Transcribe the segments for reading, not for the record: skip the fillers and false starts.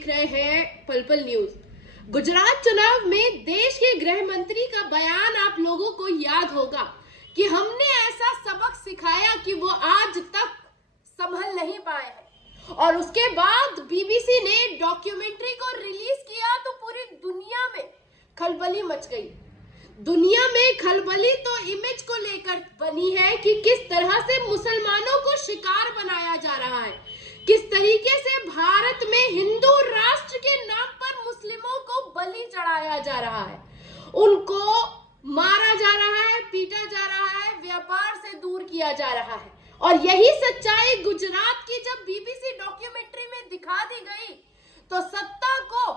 देख रहे हैं पल पल न्यूज। गुजरात चुनाव में देश के गृह मंत्री का बयान आप लोगों को याद होगा कि हमने ऐसा सबक सिखाया कि वो आज तक संभल नहीं पाए हैं। और उसके बाद बीबीसी ने डॉक्यूमेंट्री को रिलीज किया तो पूरी दुनिया में खलबली मच गई। दुनिया में खलबली तो इमेज को लेकर बनी है कि किस तरह से मुसलमानों को शिकार बनाया जा रहा है, किस तरीके से भारत में हिंदू राष्ट्र के नाम पर मुस्लिमों को बलि चढ़ाया जा रहा है, उनको मारा जा रहा है, पीटा जा रहा है, व्यापार से दूर किया जा रहा है। और यही सच्चाई गुजरात की जब बीबीसी डॉक्यूमेंट्री में दिखा दी गई तो सत्ता को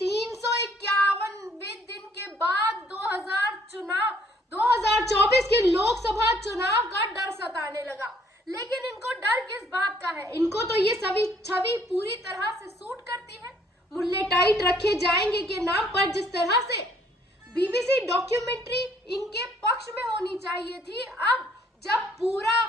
351वें दिन के बाद 2024 के लोकसभा चुनाव का डर सताने लगा। लेकिन इनको डर किस बात का है? इनको तो ये छवि पूरी तरह से सूट करती है। मुल्ले टाइट रखे जाएंगे के नाम पर जिस तरह से बीबीसी डॉक्यूमेंट्री इनके पक्ष में होनी चाहिए थी, अब जब पूरा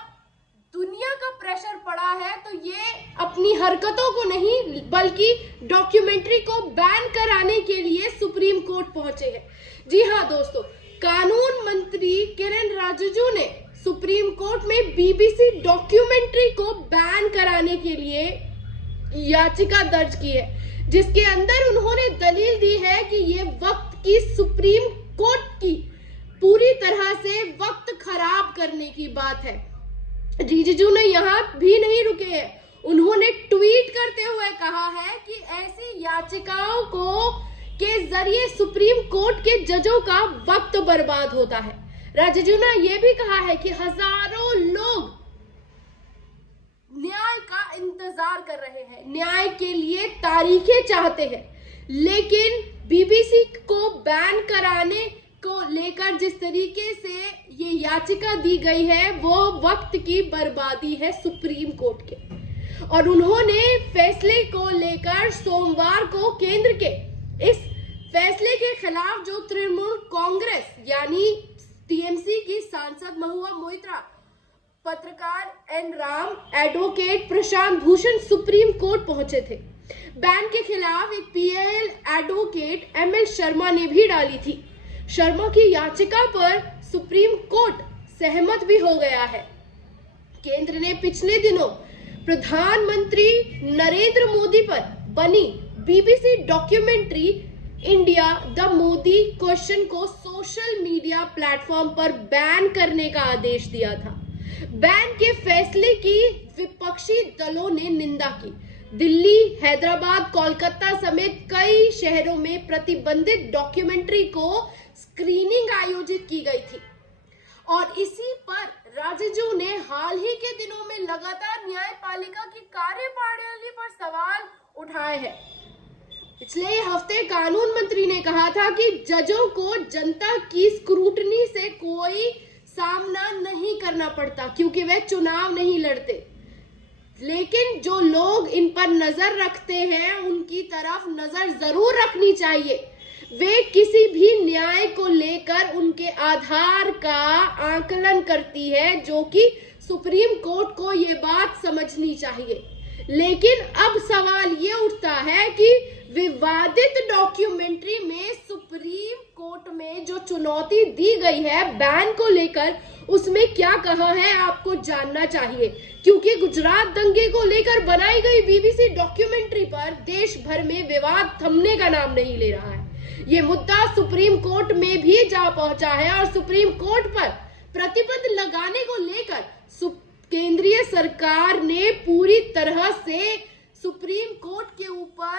दुनिया का प्रेशर पड़ा है तो ये अपनी हरकतों को नहीं बल्कि डॉक्यूमेंट्री को बैन कराने के लिए सुप्रीम कोर्ट पहुंचे हैं। जी हाँ दोस्तों, कानून मंत्री किरण रिजिजू ने सुप्रीम कोर्ट में बीबीसी डॉक्यूमेंट्री को बैन कराने के लिए याचिका दर्ज की है, जिसके अंदर उन्होंने दलील दी है कि ये वक्त की सुप्रीम कोर्ट की पूरी तरह से वक्त खराब करने की बात है। रिजिजू ने यहाँ भी नहीं रुके हैं, उन्होंने ट्वीट करते हुए कहा है कि ऐसी याचिकाओं को के जरिए सुप्रीम कोर्ट के जजों का वक्त बर्बाद होता है। रिजिजू ने यह भी कहा है कि हजारों लोग न्याय का इंतजार कर रहे हैं, न्याय के लिए तारीखें चाहते हैं, लेकिन बीबीसी को बैन कराने को लेकर जिस तरीके से ये याचिका दी गई है वो वक्त की बर्बादी है सुप्रीम कोर्ट के। और उन्होंने फैसले को लेकर सोमवार को केंद्र के इस फैसले के खिलाफ जो तृणमूल कांग्रेस यानी टीएमसी की सांसद महुआ मोइत्रा, पत्रकार N Ram, advocate Prashant Bhushan supreme court पहुंचे थे। बैन के खिलाफ एक पीएल एडवोकेट एमएल शर्मा ने भी डाली थी। शर्मा की याचिका पर सुप्रीम कोर्ट सहमत भी हो गया है। केंद्र ने पिछले दिनों प्रधानमंत्री नरेंद्र मोदी पर बनी BBC documentary India the Modi question को सोशल मीडिया प्लेटफॉर्म पर बैन करने का आदेश दिया था। बैन के फैसले की विपक्षी दलों ने निंदा की। दिल्ली, हैदराबाद, कोलकाता समेत कई शहरों में प्रतिबंधित डॉक्यूमेंट्री को स्क्रीनिंग आयोजित की गई थी। और इसी पर रिजिजू ने हाल ही के दिनों में लगातार न्यायपालिका की कार्यप्रणाली पर सवाल उठाए हैं। पिछले हफ्ते कानून मंत्री ने कहा था कि जजों को जनता की स्क्रूटनी से कोई सामना नहीं करना पड़ता क्योंकि वे चुनाव नहीं लड़ते, लेकिन जो लोग इन पर नजर रखते हैं उनकी तरफ नजर जरूर रखनी चाहिए। वे किसी भी न्याय को लेकर उनके आधार का आकलन करती है, जो कि सुप्रीम कोर्ट को ये बात समझनी चाहिए। लेकिन अब सवाल ये उठता है कि विवादित डॉक्यूमेंट्री में सुप्रीम कोर्ट में जो चुनौती दी गई है बैन को लेकर, उसमें क्या कहा है आपको जानना चाहिए, क्योंकि गुजरात दंगे को लेकर बनाई गई बीबीसी डॉक्यूमेंट्री पर देश भर में विवाद थमने का नाम नहीं ले रहा है। ये मुद्दा सुप्रीम कोर्ट में भी जा पहुंचा है और सुप्रीम कोर्ट पर प्रतिबंध लगाने को लेकर केंद्रीय सरकार ने पूरी तरह से सुप्रीम कोर्ट के ऊपर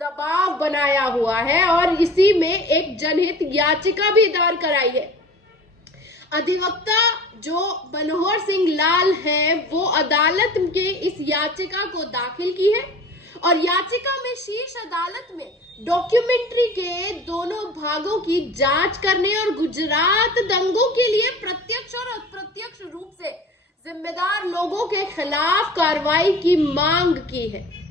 दबाव बनाया हुआ है और इसी में एक जनहित याचिका भी दायर कराई है। अधिवक्ता जो मनोहर सिंह लाल हैं, वो अदालत के इस याचिका को दाखिल की है और याचिका में शीर्ष अदालत में डॉक्यूमेंट्री के दोनों भागों की जांच करने और गुजरात दंगों के लिए प्रत्यक्ष और अप्रत्यक्ष रूप से जिम्मेदार लोगों के खिलाफ कार्रवाई की मांग की है।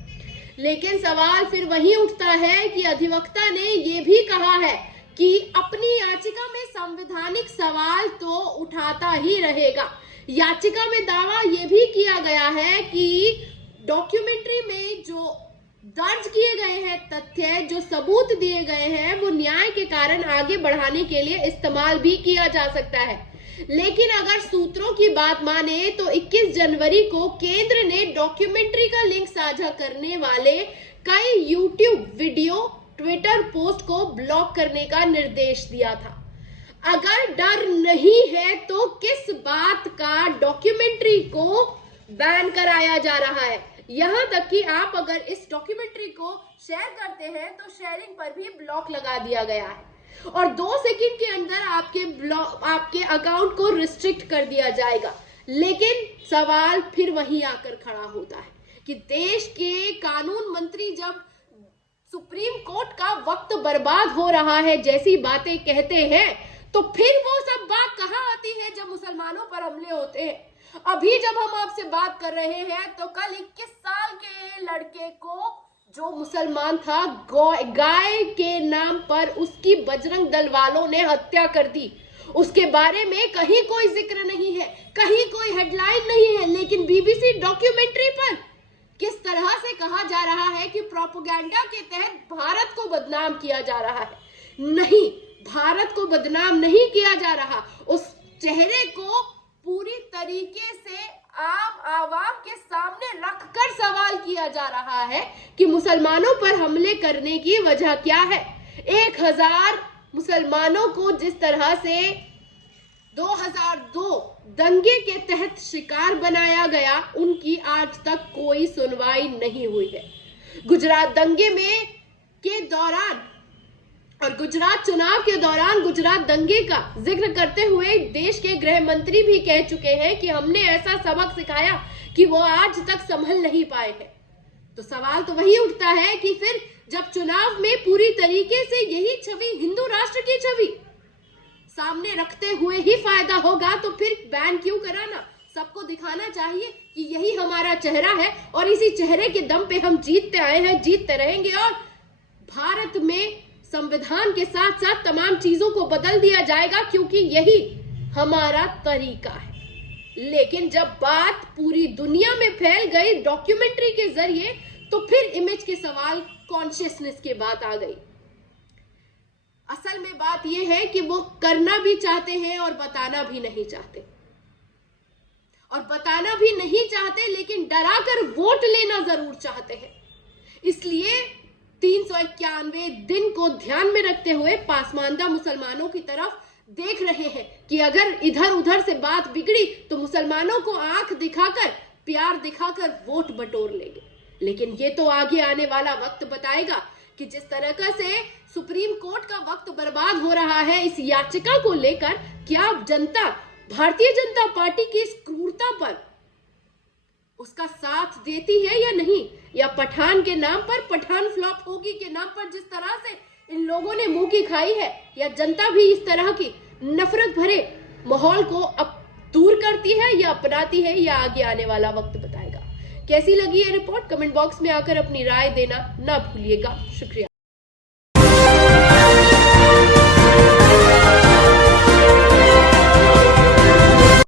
लेकिन सवाल फिर वही उठता है कि अधिवक्ता ने यह भी कहा है कि अपनी याचिका में संवैधानिक सवाल तो उठाता ही रहेगा। याचिका में दावा यह भी किया गया है कि डॉक्यूमेंट्री में जो दर्ज किए गए हैं तथ्य, जो सबूत दिए गए हैं, वो न्याय के कारण आगे बढ़ाने के लिए इस्तेमाल भी किया जा सकता है। लेकिन अगर सूत्रों की बात माने तो 21 जनवरी को केंद्र ने डॉक्यूमेंट्री का लिंक साझा करने वाले कई यूट्यूब वीडियो, ट्विटर पोस्ट को ब्लॉक करने का निर्देश दिया था। अगर डर नहीं है तो किस बात का डॉक्यूमेंट्री को बैन कराया जा रहा है? यहां तक कि आप अगर इस डॉक्यूमेंट्री को शेयर करते हैं तो शेयरिंग पर भी ब्लॉक लगा दिया गया है और 2 सेकंड के अंदर आपके अकाउंट को रिस्ट्रिक्ट कर दिया जाएगा। लेकिन सवाल फिर वहीं आकर खड़ा होता है कि देश के कानून मंत्री जब सुप्रीम कोर्ट का वक्त बर्बाद हो रहा है जैसी बातें कहते हैं, तो फिर वो सब बात कहां आती है जब मुसलमानों पर हमले होते हैं। अभी जब हम आपसे बात कर रहे हैं तो कल 21 साल के लड़के को, जो मुसलमान था, गाय के नाम पर उसकी बजरंग दल वालों ने हत्या कर दी। उसके बारे में कहीं कोई जिक्र नहीं है, कहीं कोई हेडलाइन नहीं है, लेकिन बीबीसी डॉक्यूमेंट्री पर किस तरह से कहा जा रहा है कि प्रोपेगेंडा के तहत भारत को बदनाम किया जा रहा है। नहीं, भारत को बदनाम नहीं किया जा रहा। उस चेहरे को पूरी तरीके से आम आवाम के सामने रखकर सवाल किया जा रहा है कि मुसलमानों पर हमले करने की वजह क्या है। 1000 मुसलमानों को जिस तरह से 2002 दंगे के तहत शिकार बनाया गया, उनकी आज तक कोई सुनवाई नहीं हुई है। गुजरात दंगे के दौरान और गुजरात चुनाव के दौरान गुजरात दंगे का जिक्र करते हुए देश के गृह मंत्री भी कह चुके हैं कि हमने ऐसा सबक सिखाया कि वो आज तक संभल नहीं पाए हैं। तो सवाल तो वही उठता है कि फिर जब चुनाव में पूरी तरीके से यही छवि, हिंदू राष्ट्र की छवि सामने रखते हुए ही फायदा होगा, तो फिर बैन क्यों कराना? सबको दिखाना चाहिए कि यही हमारा चेहरा है और इसी चेहरे के दम पे हम जीतते आए हैं, जीतते रहेंगे और भारत में संविधान के साथ साथ तमाम चीजों को बदल दिया जाएगा, क्योंकि यही हमारा तरीका है। लेकिन जब बात पूरी दुनिया में फैल गई डॉक्यूमेंट्री के जरिए, तो फिर इमेज के सवाल, कॉन्शियसनेस की बात आ गई। असल में बात यह है कि वो करना भी चाहते हैं और बताना भी नहीं चाहते, और बताना भी नहीं चाहते लेकिन डराकर वोट लेना जरूर चाहते हैं। इसलिए 391 दिन को ध्यान में रखते हुए पासमानदा मुसलमानों की तरफ देख रहे हैं कि अगर इधर उधर से बात बिगड़ी तो मुसलमानों को आंख दिखाकर, प्यार दिखाकर वोट बटोर लेंगे। लेकिन ये तो आगे आने वाला वक्त बताएगा कि जिस तरह से सुप्रीम कोर्ट का वक्त बर्बाद हो रहा है इस याचिका को लेकर, क्या जनता भारतीय जनता पार्टी की इस क्रूरता पर उसका साथ देती है या नहीं, या पठान के नाम पर, पठान फ्लॉप होगी के नाम पर जिस तरह से इन लोगों ने मुंह की खाई है, या जनता भी इस तरह की नफरत भरे माहौल को अब दूर करती है या अपनाती है, या आगे आने वाला वक्त बताएगा। कैसी लगी ये रिपोर्ट? कमेंट बॉक्स में आकर अपनी राय देना ना भूलिएगा। शुक्रिया।